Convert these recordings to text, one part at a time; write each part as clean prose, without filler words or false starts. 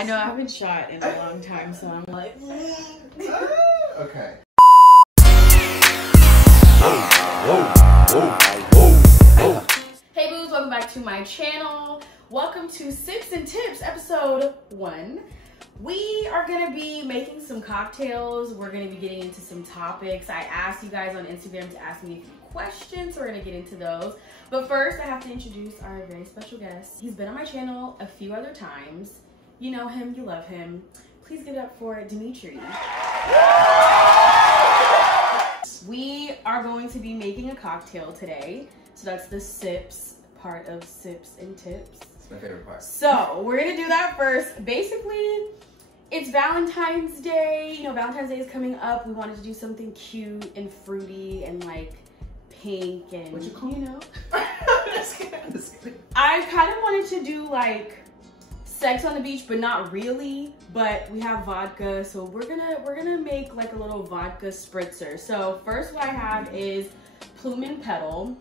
I know I haven't shot in a long time, so I'm like, okay. Hey boos, welcome back to my channel. Welcome to Sips and Tips, episode 1. We are gonna be making some cocktails. We're gonna be getting into some topics. I asked you guys on Instagram to ask me a few questions, so we're gonna get into those. But first, I have to introduce our very special guest. He's been on my channel a few other times. You know him, you love him. Please give it up for Dimitri. We are going to be making a cocktail today. So that's the sips part of Sips and Tips. It's my favorite part. So we're gonna do that first. Basically, it's Valentine's Day. You know, Valentine's Day is coming up. We wanted to do something cute and fruity and like pink and, what you call know. Just kidding. I kind of wanted to do like sex on the beach, but not really. But we have vodka, so we're gonna make like a little vodka spritzer. So first, what I have is Plume and Petal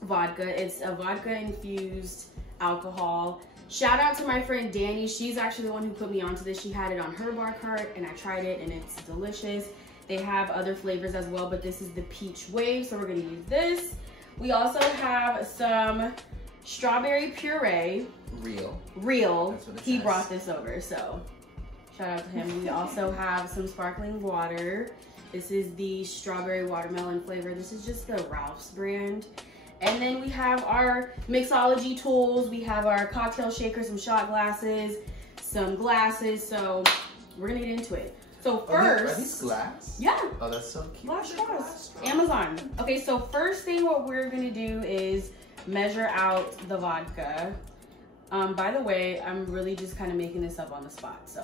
vodka. It's a vodka infused alcohol. Shout out to my friend Danny. She's actually the one who put me onto this. She had it on her bar cart and I tried it and it's delicious. They have other flavors as well, but this is the peach wave, so we're gonna use this. We also have some strawberry puree. Real. That's what it He says. brought this over, so shout out to him. We also have some sparkling water. This is the strawberry watermelon flavor. This is just the Ralph's brand. And then we have our mixology tools. We have our cocktail shaker, some shot glasses, some glasses. So we're gonna get into it. So first, are these glass? Yeah. Oh, that's so cute. Glass straws. Amazon. Okay, so first thing what we're gonna do is measure out the vodka. By the way, I'm really just kind of making this up on the spot, so.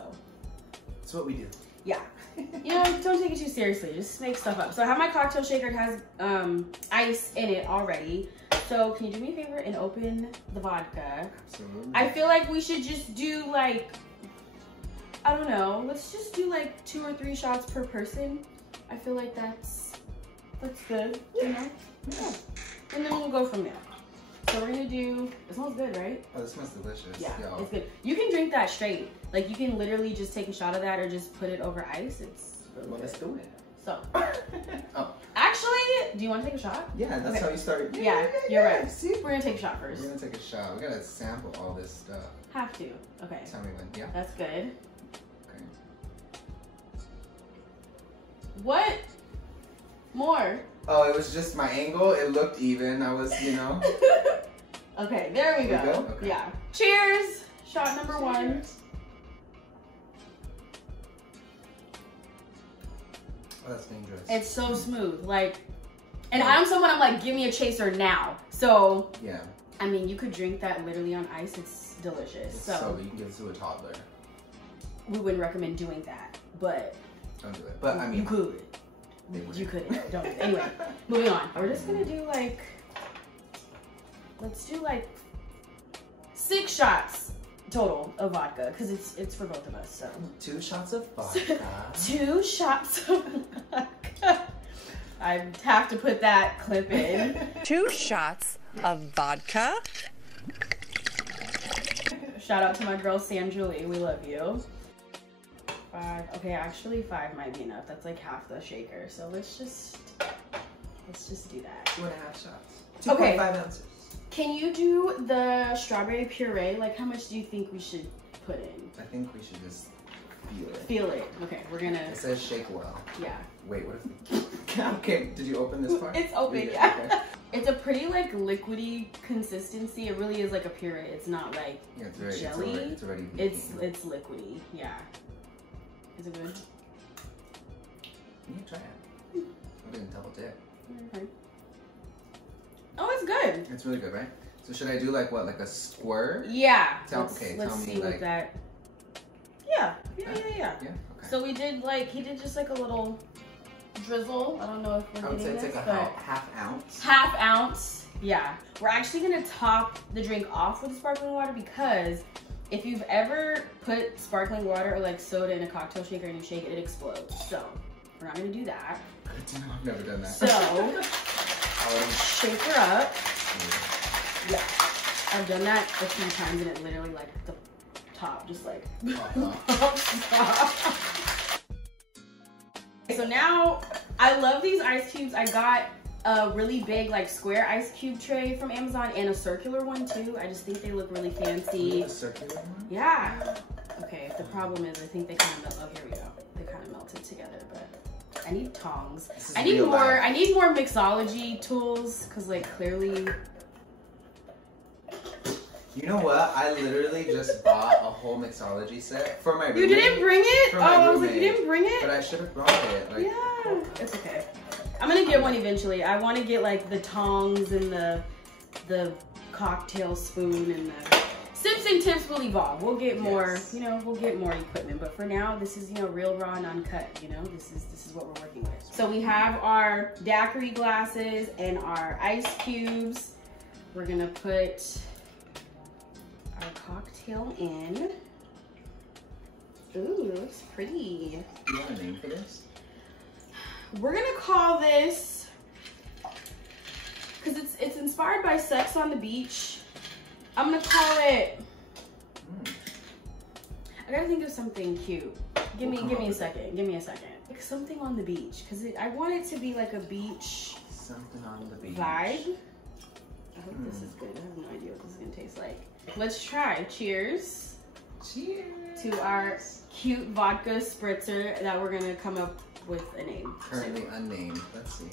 That's what we do. Yeah. You know, don't take it too seriously. Just make stuff up. So I have my cocktail shaker. It has ice in it already. So can you do me a favor and open the vodka? Absolutely. I feel like we should just do like, I don't know. Let's just do like 2 or 3 shots per person. I feel like that's good. You know? Yeah. And then we'll go from there. So we're gonna do, it smells good, right? Oh, this smells delicious. Yeah, Yo. it's good. You can drink that straight. Like you can literally just take a shot of that or just put it over ice. It's really Well, good. let's do it. So, Oh. Actually, do you want to take a shot? Yeah, that's how you started. Yeah, you're right. See? We're gonna take a shot first. We're gonna take a shot. We gotta sample all this stuff. Have to. Okay. Tell me when. Yeah. That's good. Okay. What? More. Oh, it was just my angle. It looked even. I was, you know. Okay, there we go. Okay. Yeah. Cheers. Shot number 1. Oh, that's dangerous. It's so smooth. Like, and I'm someone, I'm like, give me a chaser now. So, yeah. I mean, you could drink that literally on ice. It's delicious. It's so you can give it to a toddler. We wouldn't recommend doing that, but Don't do it. But I mean, you could. They wouldn't. You couldn't. Don't. Anyway, moving on. We're just gonna do like, let's do like 6 shots total of vodka because it's for both of us. So 2 shots of vodka. 2 shots of vodka. I have to put that clip in. 2 shots of vodka. Shout out to my girl Sam Julie. We love you. 5. Okay, actually 5 might be enough. That's like half the shaker. So let's just do that. 2.5 shots. Okay. 2.5 ounces. Can you do the strawberry puree? Like, how much do you think we should put in? I think we should just feel it. Feel it. Okay, we're gonna. It says shake well. Yeah. Wait, what if? Okay, did you open this part? It's open. You did, Yeah. okay. It's a pretty like liquidy consistency. It really is like a puree. It's not like Yeah, it's very, jelly. It's already. It's liquidy. Yeah. Is it good? You can try it. I didn't double dip. Okay. Oh, it's good. It's really good, right? So should I do like what, like a squirt? Yeah. Tell Let's me see like. what that. Yeah. Yeah. Yeah. Okay. So we did like, he did just like a little drizzle. I don't know if we're I would say getting it's this, like but a half ounce. half ounce. Yeah. We're actually gonna top the drink off with sparkling water because if you've ever put sparkling water or like soda in a cocktail shaker and you shake it, it explodes. So we're not gonna do that. Good to know. I've never done that. So shake her up. Yeah. I've done that a few times and it literally like the top, just like stop. So now I love these ice cubes. I got a really big like square ice cube tray from Amazon and a circular one too. I just think they look really fancy. A circular one? Yeah. Okay, the problem is I think they kind of, oh, here we go. They kind of melted together, but I need tongs. I need more mixology tools, cause like clearly. You know what? I literally just bought a whole mixology set for my roommate. You didn't bring it? For Oh, my I was like, you roommate. didn't bring it? But I should have brought it. Like, Yeah, it's okay. I'm gonna get one eventually. I want to get like the tongs and the cocktail spoon and the sips and tips will evolve. We'll get more, you know, we'll get more equipment. But for now, this is, you know, real, raw, and uncut. You know, this is what we're working with. So we have our daiquiri glasses and our ice cubes. We're gonna put our cocktail in. Ooh, looks pretty. Do you want a name for this? We're gonna call this, because it's inspired by Sex on the Beach. I'm gonna call it, I gotta think of something cute. Give me a second, Like something on the beach, because I want it to be like a beach Something on the beach. vibe. I hope this is good. I have no idea what this is gonna taste like. Let's try. Cheers. Cheers. To our cute vodka spritzer that we're gonna come up with a name. Currently unnamed. Let's see.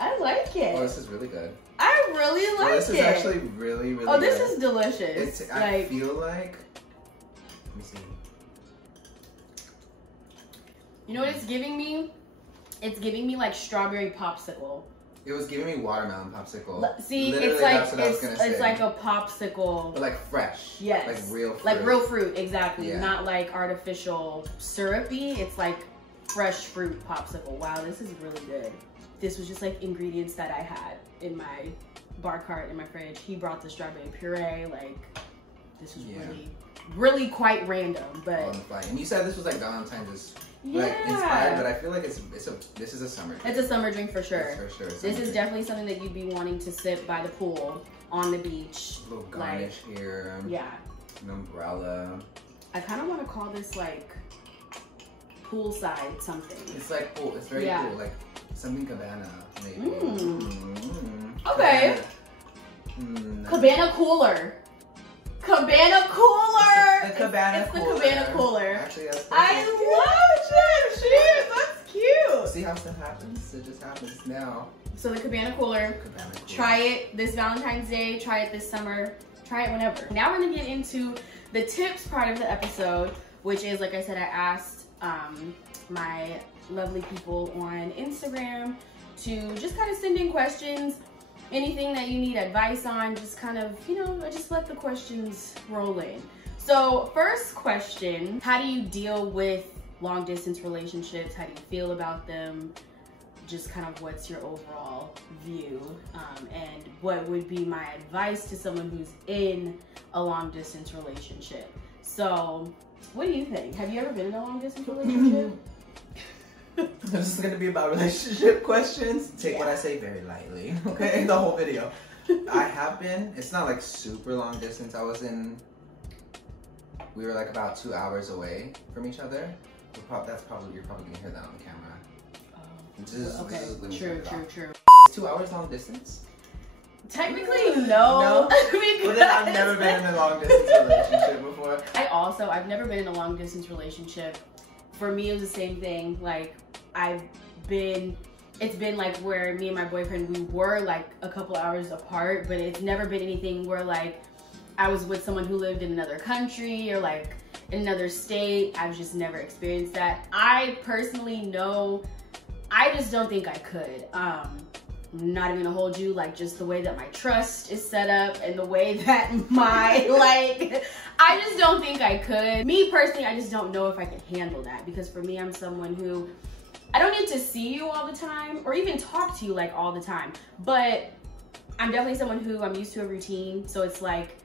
I like it. Oh, this is really good. I really like it. This is actually really, really good. Oh, this is delicious. I feel like, let me see. You know what it's giving me? It's giving me like strawberry popsicle. It was giving me watermelon popsicle. See, literally, it's like that's what I was gonna say. it's like a popsicle. But like fresh. Yes. Like real fruit. Like real fruit, exactly. Yeah. Not like artificial syrupy. It's like fresh fruit popsicle. Wow, this is really good. This was just like ingredients that I had in my bar cart in my fridge. He brought the strawberry puree. Like, this was really quite random, but. On the fly. And you said this was like Valentine's. Like inspired, but I feel like this is a summer drink. It's a summer drink for sure. For sure. This is definitely something that you'd be wanting to sip by the pool, on the beach. A little garnish here. Yeah. An umbrella. I kind of want to call this like poolside something. It's like cool. It's very cool. Like something cabana, maybe. Okay. Cabana cooler. Cabana cooler. The cabana it's cooler. the cabana cooler. Actually, that's I love it. Cheers. That's cute. See how stuff happens? It just happens now. So the cabana cooler. Try it this Valentine's Day. Try it this summer. Try it whenever. Now we're gonna get into the tips part of the episode, which is, like I said, I asked my lovely people on Instagram to just kind of send in questions. Anything that you need advice on, just kind of, you know, just let the questions roll in. So first question, how do you deal with long distance relationships? How do you feel about them? Just kind of what's your overall view? And what would be my advice to someone who's in a long distance relationship? So what do you think? Have you ever been in a long distance relationship? This is going to be about relationship questions. Take what I say very lightly, okay? The whole video. I have been. It's not like super long distance. We were like about 2 hours away from each other. You're probably going to hear that on the camera. Okay, true. 2 hours long distance? Technically, no. But then I've never been in a long distance relationship before. I've never been in a long distance relationship. For me, it was the same thing. Like, it's been like where me and my boyfriend, we were like a couple hours apart, but it's never been anything where like I was with someone who lived in another country or like in another state. I've just never experienced that. I personally know, I just don't think I could. I'm not even gonna hold you, like just the way that my trust is set up and the way that my, like, I just don't think I could. Me personally, I just don't know if I could handle that, because for me, I'm someone who, I don't need to see you all the time or even talk to you like all the time, but I'm definitely someone who, I'm used to a routine. So it's like,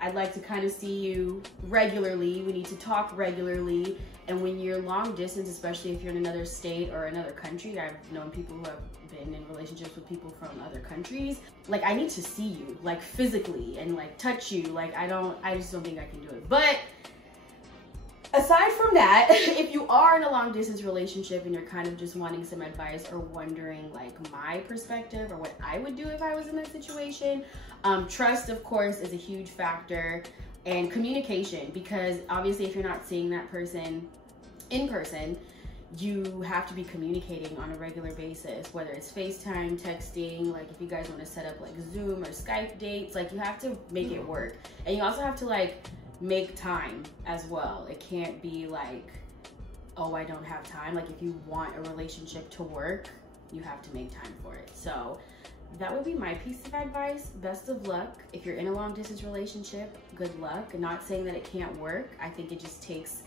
I'd like to kind of see you regularly. We need to talk regularly. And when you're long distance, especially if you're in another state or another country, I've known people who have been in relationships with people from other countries. Like, I need to see you, like, physically, and like touch you. Like, I just don't think I can do it. But aside from that, if you are in a long distance relationship and you're kind of just wanting some advice or wondering like my perspective or what I would do if I was in that situation, trust, of course, is a huge factor, and communication, because obviously if you're not seeing that person in person, you have to be communicating on a regular basis, whether it's FaceTime, texting, like if you guys want to set up like Zoom or Skype dates, like you have to make it work. And you also have to like make time as well. It can't be like, oh, I don't have time. Like if you want a relationship to work, you have to make time for it. So that would be my piece of advice. Best of luck. If you're in a long distance relationship, good luck. I'm not saying that it can't work. I think it just takes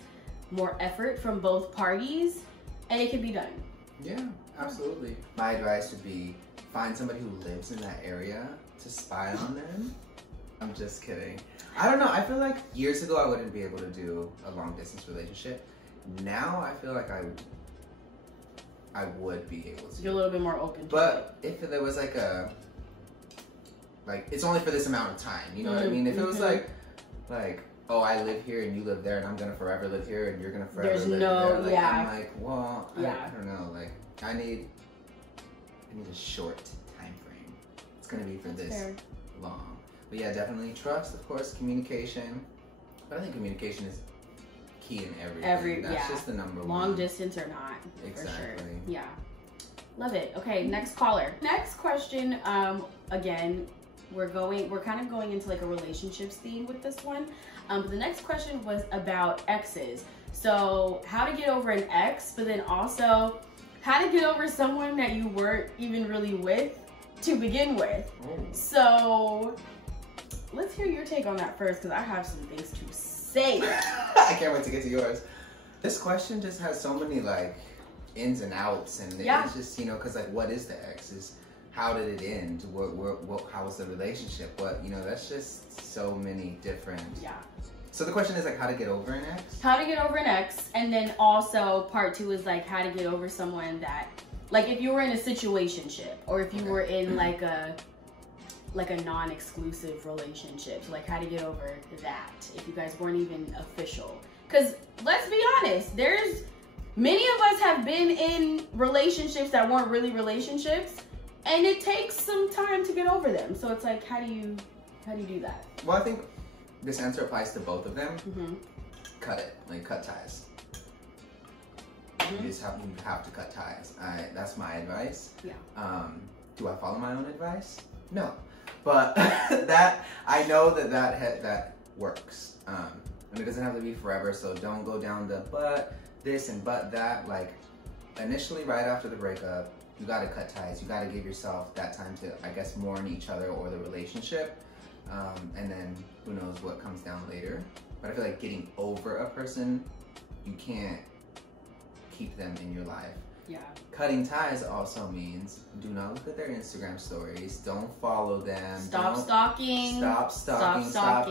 more effort from both parties, and it can be done. Yeah, absolutely. My advice would be find somebody who lives in that area to spy on them. I'm just kidding. I don't know. I feel like years ago I wouldn't be able to do a long distance relationship. Now I feel like I would be able to. You're a little bit more open to it. But if there was like it's only for this amount of time, you know what I mean? If it was like, oh, I live here and you live there and I'm gonna forever live here and you're gonna forever live there. Like, I'm like, well, I don't know. Like, I need a short time frame. It's gonna be for this long. But yeah, definitely trust, of course, communication. But I think communication is key in everything. That's just the number one. Long distance or not. Exactly. For sure. Yeah. Love it. Okay, next caller. Next question, again, we're kind of going into like a relationships theme with this one. But the next question was about exes. So how to get over an ex, but then also how to get over someone that you weren't even really with to begin with. Oh. So let's hear your take on that first, because I have some things to say. I can't wait to get to yours. This question just has so many like ins and outs, and it's just, you know, because like, what is the ex? How did it end? How was the relationship? That's just so many different. Yeah. So the question is like how to get over an ex? How to get over an ex, and then also part 2 is like how to get over someone that, like if you were in a situationship, or if you were in like a non-exclusive relationship, so like how to get over that if you guys weren't even official. Because let's be honest, there's many of us have been in relationships that weren't really relationships, and it takes some time to get over them. So it's like, how do you do that? Well, I think this answer applies to both of them. Mm-hmm. Cut it, like cut ties. Mm-hmm. You have to cut ties. That's my advice. Yeah. Do I follow my own advice? No, but I know that works. And it doesn't have to be forever. So don't go down the but this and but that. Like initially, right after the breakup, you got to cut ties. You got to give yourself that time to, I guess, mourn each other or the relationship. And then who knows what comes down later. But I feel like getting over a person, you can't keep them in your life. Yeah. Cutting ties also means do not look at their Instagram stories. Don't follow them. Stop stalking. Stop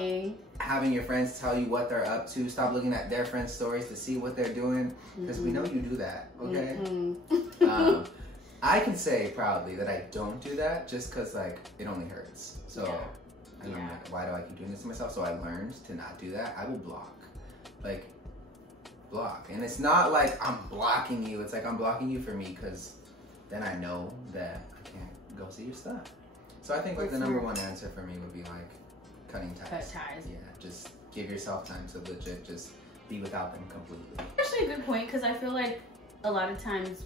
having your friends tell you what they're up to. Stop looking at their friends' stories to see what they're doing. Because we know you do that, okay? Mm-hmm. I can say proudly that I don't do that just because like it only hurts. So I'm like, why do I keep doing this to myself? So I learned to not do that. I will block. Block. And it's not like I'm blocking you. It's like I'm blocking you for me because then I know that I can't go see your stuff. So I think like the number one answer for me would be like cutting ties. Cut ties. Yeah, just give yourself time to legit just be without them completely. Actually a good point, because I feel like a lot of times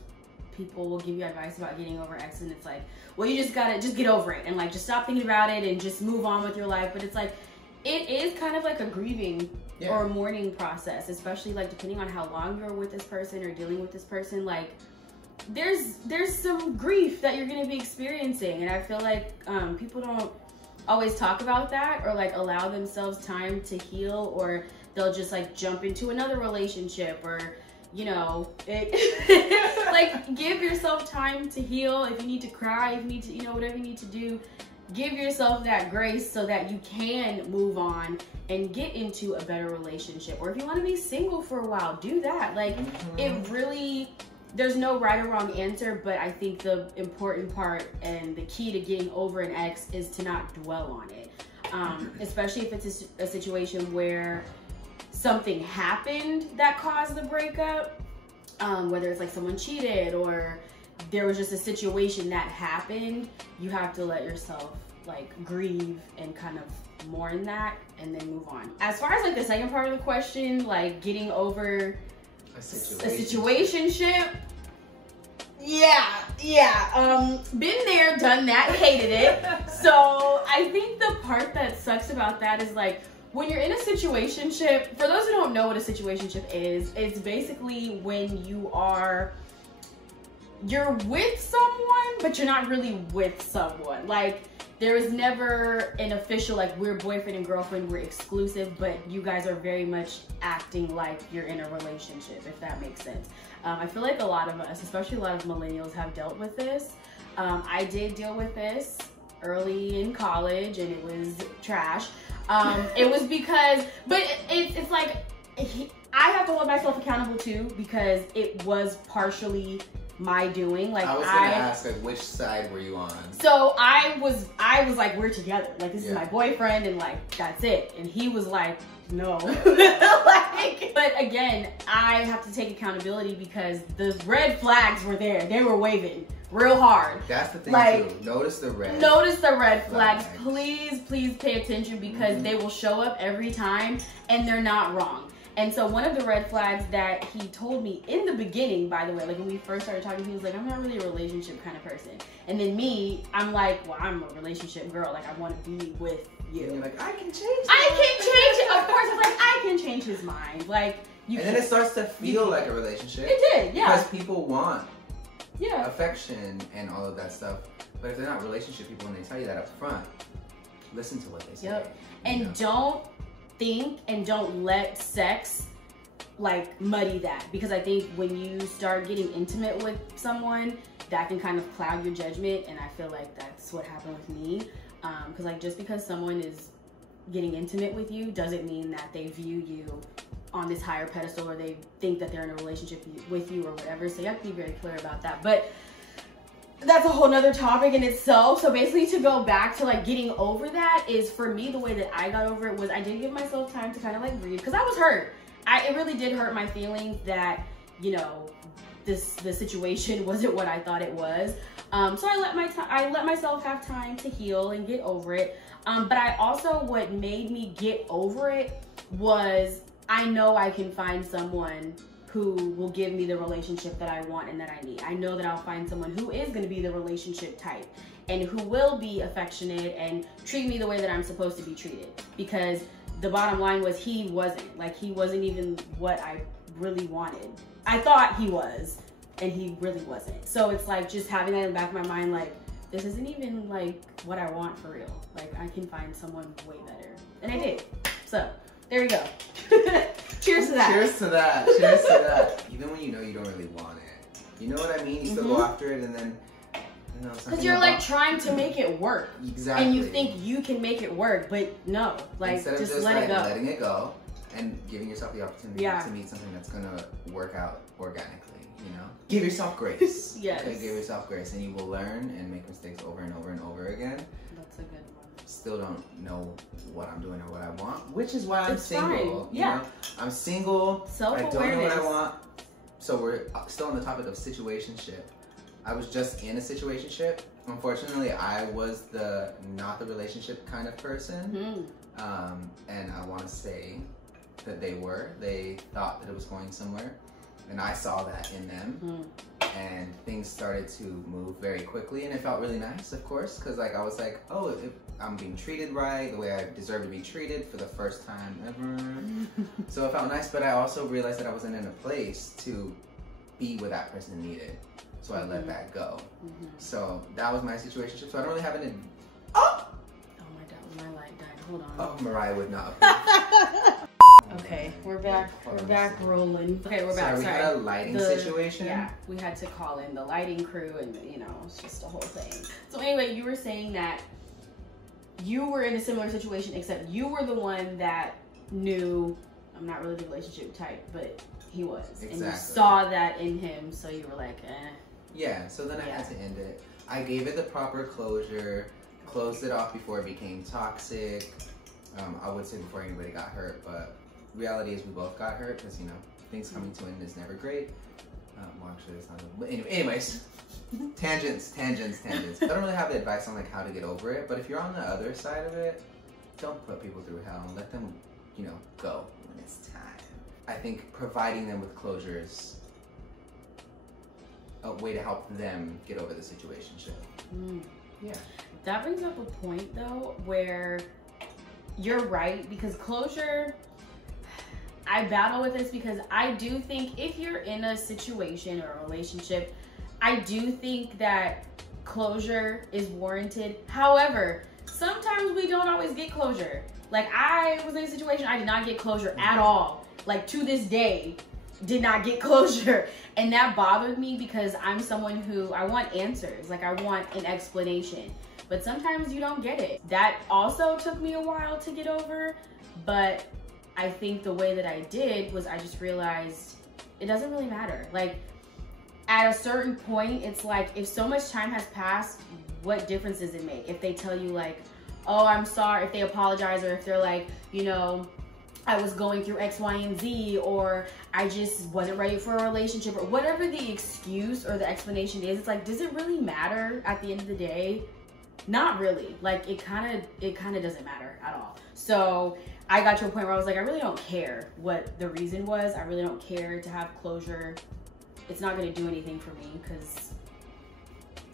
people will give you advice about getting over ex, and it's like, well, you just gotta get over it and like just stop thinking about it and just move on with your life. But it's like, it is kind of like a grieving or a mourning process, especially like depending on how long you're with this person or dealing with this person. Like there's some grief that you're gonna be experiencing, and I feel like people don't always talk about that or like allow themselves time to heal, or they'll just like jump into another relationship, or like give yourself time to heal. If you need to cry, if you need to, whatever you need to do, give yourself that grace so that you can move on and get into a better relationship. Or if you want to be single for a while, do that. Like, it really, there's no right or wrong answer, but I think the important part and the key to getting over an ex is to not dwell on it. Especially if it's a situation where something happened that caused the breakup, whether it's like someone cheated or there was just a situation that happened, you have to let yourself like grieve and kind of mourn that and then move on. As far as like the second part of the question, like getting over a situationship, been there, done that, hated it. So I think the part that sucks about that is like, when you're in a situationship, for those who don't know what a situationship is, it's basically when you're with someone, but you're not really with someone. Like, there is never an official, like, we're boyfriend and girlfriend, we're exclusive, but you guys are very much acting like you're in a relationship, if that makes sense. I feel like a lot of us, especially a lot of millennials, have dealt with this. I did deal with this early in college, and it was trash. It was because, but it's like, I have to hold myself accountable too, because it was partially my doing. Like, I was gonna ask, like, which side were you on? So I was like, we're together. Like, this is my boyfriend, and like, that's it. And he was like, no. Like, but again, I have to take accountability because the red flags were there. They were waving real hard. That's the thing, like, too. Notice the red flags. Please pay attention, because they will show up every time and they're not wrong. And so one of the red flags that he told me in the beginning, by the way, like when we first started talking, he was like, I'm not really a relationship kind of person. And then me, I'm like, well, I'm a relationship girl. Like, I want to be with you. And you're like, I can change it. Of course, it's like, I can change his mind. Like, and then it starts to feel like a relationship. It did, yeah. Because people want affection and all of that stuff. But if they're not relationship people and they tell you that up front, listen to what they say. Yep. And don't think and don't let sex like muddy that, because I think when you start getting intimate with someone, that can kind of cloud your judgment, and I feel like that's what happened with me. Because like, just because someone is getting intimate with you doesn't mean that they view you on this higher pedestal, or they think that they're in a relationship with you or whatever. So you have to be very clear about that. But that's a whole nother topic in itself. So basically, to go back to like getting over that, is for me, the way that I got over it was I did give myself time to kind of like breathe, because I was hurt. It really did hurt my feelings that, you know, the situation wasn't what I thought it was. So I let myself have time to heal and get over it. But I also, what made me get over it was, I know I can find someone who will give me the relationship that I want and that I need. I know that I'll find someone who is going to be the relationship type and who will be affectionate and treat me the way that I'm supposed to be treated. Because the bottom line was, he wasn't. Like, he wasn't even what I really wanted. I thought he was, and he really wasn't. So it's like, just having that in the back of my mind, like, this isn't even like what I want for real. Like, I can find someone way better. And I did. So there we go. Cheers to that. Cheers to that. Cheers to that. Even when you know you don't really want it. You know what I mean? You still go after it, and then, you know, because you're like trying to make it work. Exactly. And you think you can make it work, but no. Like, instead of just just let like it go. letting it go and giving yourself the opportunity to meet something that's gonna work out organically, you know? Give yourself grace. Yes. Okay, give yourself grace, and you will learn and make mistakes over and over and over again. That's a good one. Still don't know what I'm doing or what I want, which is why I'm single. Fine. Yeah. You know? I'm single. Self-awareness. I don't know what I want. So we're still on the topic of situationship. I was just in a situationship. Unfortunately, I was not the relationship kind of person. And I want to say that they thought that it was going somewhere. And I saw that in them. And things started to move very quickly, and it felt really nice, of course, because like I was like, oh, if I'm being treated right, the way I deserve to be treated for the first time ever. So it felt nice, but I also realized that I wasn't in a place to be what that person needed. So I let that go. So that was my situation. So I don't really have any. Oh my God, my light died. Hold on. Oh, Mariah would not. Okay, we're back. We're back rolling. Okay, we're back. We had a lighting situation. Yeah, we had to call in the lighting crew, and you know, it's just a whole thing. So anyway, you were saying that you were in a similar situation, except you were the one that knew I'm not really the relationship type, but he was. Exactly. And you saw that in him, so you were like, eh. Yeah, so then I had to end it. I gave it the proper closure, closed it off before it became toxic. I would say before anybody got hurt, but reality is we both got hurt because, you know, things coming to an end is never great. Well, actually, it's not. But anyways, tangents. I don't really have advice on like how to get over it, but if you're on the other side of it, don't put people through hell and let them, you know, go when it's time. I think providing them with closure is a way to help them get over the situationship. Yeah. That brings up a point though where you're right, because closure, I battle with this because I do think if you're in a situation or a relationship, I do think that closure is warranted. However, sometimes we don't always get closure. Like I was in a situation I did not get closure at all. Like to this day, did not get closure. And that bothered me because I'm someone who, I want answers. Like I want an explanation. But sometimes you don't get it. That also took me a while to get over. But I think the way that I did was I just realized it doesn't really matter. Like at a certain point, it's like if so much time has passed, what difference does it make? If they tell you like, oh, I'm sorry, if they apologize, or if they're like, you know, I was going through X, Y, and Z, or I just wasn't ready for a relationship, or whatever the excuse or the explanation is, it's like, does it really matter at the end of the day? Not really. Like it kind of doesn't matter at all. So I got to a point where I was like, I really don't care what the reason was. I really don't care to have closure. It's not going to do anything for me because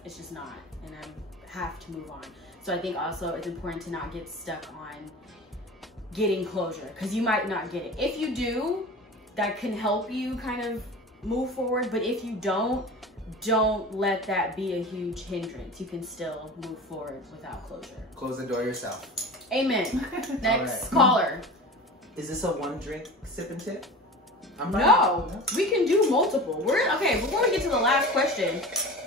it's just not, and I have to move on. So I think also it's important to not get stuck on getting closure because you might not get it. If you do, that can help you kind of move forward. But if you don't let that be a huge hindrance. You can still move forward without closure. Close the door yourself. Amen. Next caller. Is this a one drink sip and tip? No, we can do multiple. Okay. Before we get to the last question,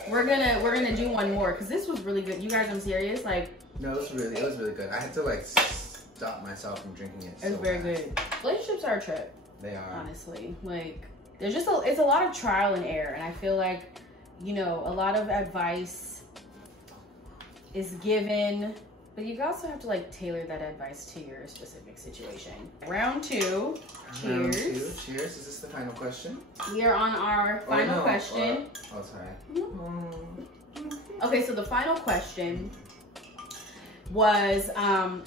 we're gonna do one more because this was really good. You guys, I'm serious. Like, no, it was really good. I had to like stop myself from drinking it. It was very good. Relationships are a trip. They are, honestly. Like, there's just it's a lot of trial and error, and I feel like, you know, a lot of advice is given, but you also have to like tailor that advice to your specific situation. Round two. Cheers. Round two. Cheers. Is this the final question? We are on our final question. Sorry. Okay, so the final question was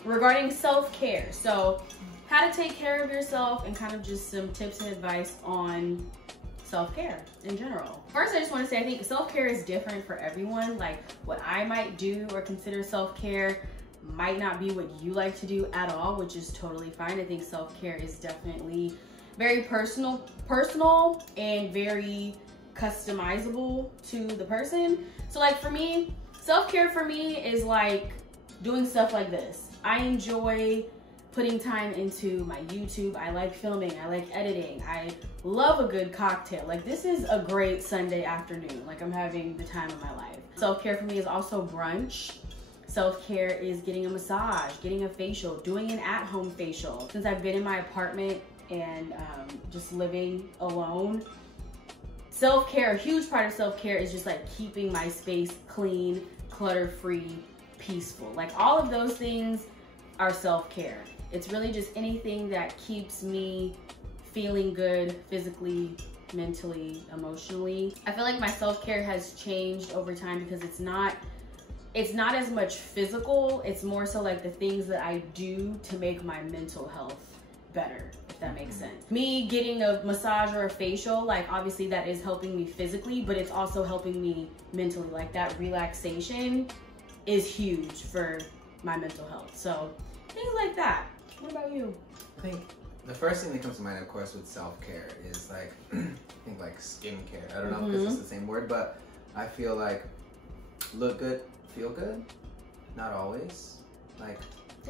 regarding self-care. So how to take care of yourself and kind of just some tips and advice on self-care in general. First, I just want to say I think self-care is different for everyone. Like what I might do or consider self-care might not be what you like to do at all, which is totally fine. I think self-care is definitely very personal and very customizable to the person. So like for me, self-care for me is like doing stuff like this. I enjoy putting time into my YouTube. I like filming, I like editing. I love a good cocktail. Like this is a great Sunday afternoon. Like I'm having the time of my life. Self-care for me is also brunch. Self-care is getting a massage, getting a facial, doing an at-home facial. Since I've been in my apartment and just living alone, self-care, a huge part of self-care is just like keeping my space clean, clutter-free, peaceful. Like all of those things are self-care. It's really just anything that keeps me feeling good physically, mentally, emotionally. I feel like my self-care has changed over time because it's not as much physical. It's more so like the things that I do to make my mental health better, if that makes sense. Me getting a massage or a facial, like obviously that is helping me physically, but it's also helping me mentally. Like that relaxation is huge for my mental health. So things like that. What about you? I think the first thing that comes to mind, of course, with self-care is like, I think like skincare. I don't know if it's the same word, but I feel like look good, feel good. Not always. Like,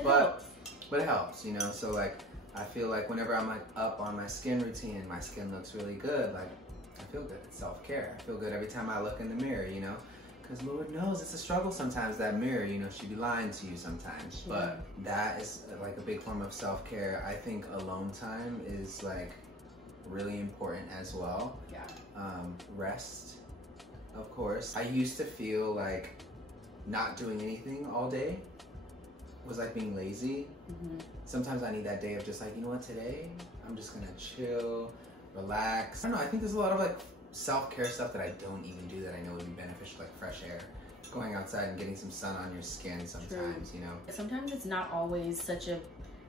but it helps, you know? So like, I feel like whenever I'm like up on my skin routine and my skin looks really good, like I feel good. It's self-care. I feel good every time I look in the mirror, you know? Because Lord knows it's a struggle sometimes, that mirror, you know, she be lying to you sometimes. But that is like a big form of self-care. I think alone time is like really important as well. Yeah. Rest, of course. I used to feel like not doing anything all day was like being lazy. Sometimes I need that day of just like, you know what, today I'm just gonna chill, relax. I don't know, I think there's a lot of like self-care stuff that I don't even do that I know would be beneficial, like fresh air, going outside and getting some sun on your skin sometimes. You know, sometimes it's not always such a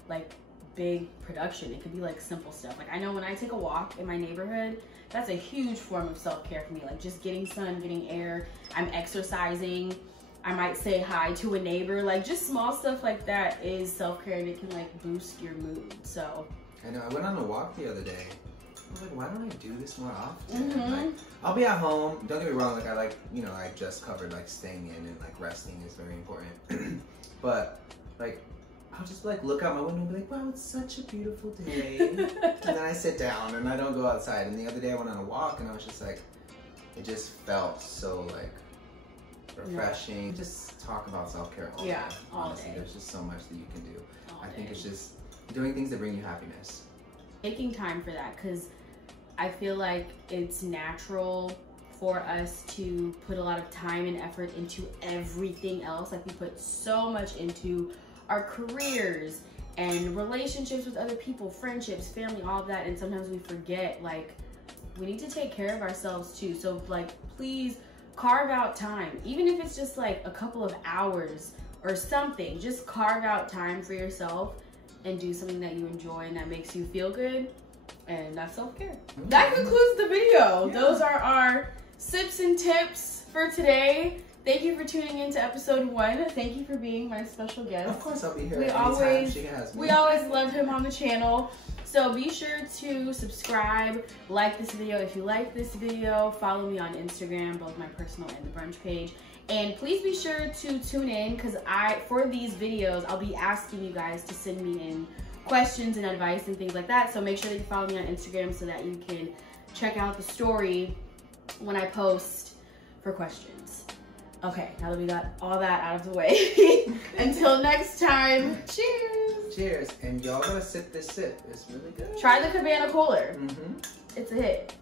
like big production. It could be like simple stuff. Like I know when I take a walk in my neighborhood, that's a huge form of self-care for me. Like just getting sun, getting air. I'm exercising. I might say hi to a neighbor. Like just small stuff like that is self-care, and it can like boost your mood. So I know I went on a walk the other day. I was like, why don't I do this more often? Like, I'll be at home. Don't get me wrong. Like I like, you know, I just covered like staying in and like resting is very important. But like, I'll just like look out my window and be like, wow, it's such a beautiful day. And then I sit down and I don't go outside. And the other day I went on a walk and I was just like, it just felt so like refreshing. Just talk about self-care all day. Honestly, there's just so much that you can do. I think it's just doing things that bring you happiness. Taking time for that, because I feel like it's natural for us to put a lot of time and effort into everything else. Like we put so much into our careers and relationships with other people, friendships, family, all of that. And sometimes we forget, like, we need to take care of ourselves too. So like, please carve out time. Even if it's just like a couple of hours or something, just carve out time for yourself and do something that you enjoy and that makes you feel good. And that's self-care. That concludes the video. Those are our sips and tips for today. Thank you for tuning in to episode 1. Thank you for being my special guest. Of course, I'll be here anytime she has me. We always love him on the channel. So be sure to subscribe, like this video if you like this video, follow me on Instagram, both my personal and the brunch page. And please be sure to tune in, because for these videos, I'll be asking you guys to send me in questions and advice and things like that. So make sure that you follow me on Instagram so that you can check out the story when I post for questions. Okay, now that we got all that out of the way, until next time, cheers! Cheers, and y'all gotta sip this sip. It's really good. Try the Cabana Cooler. It's a hit.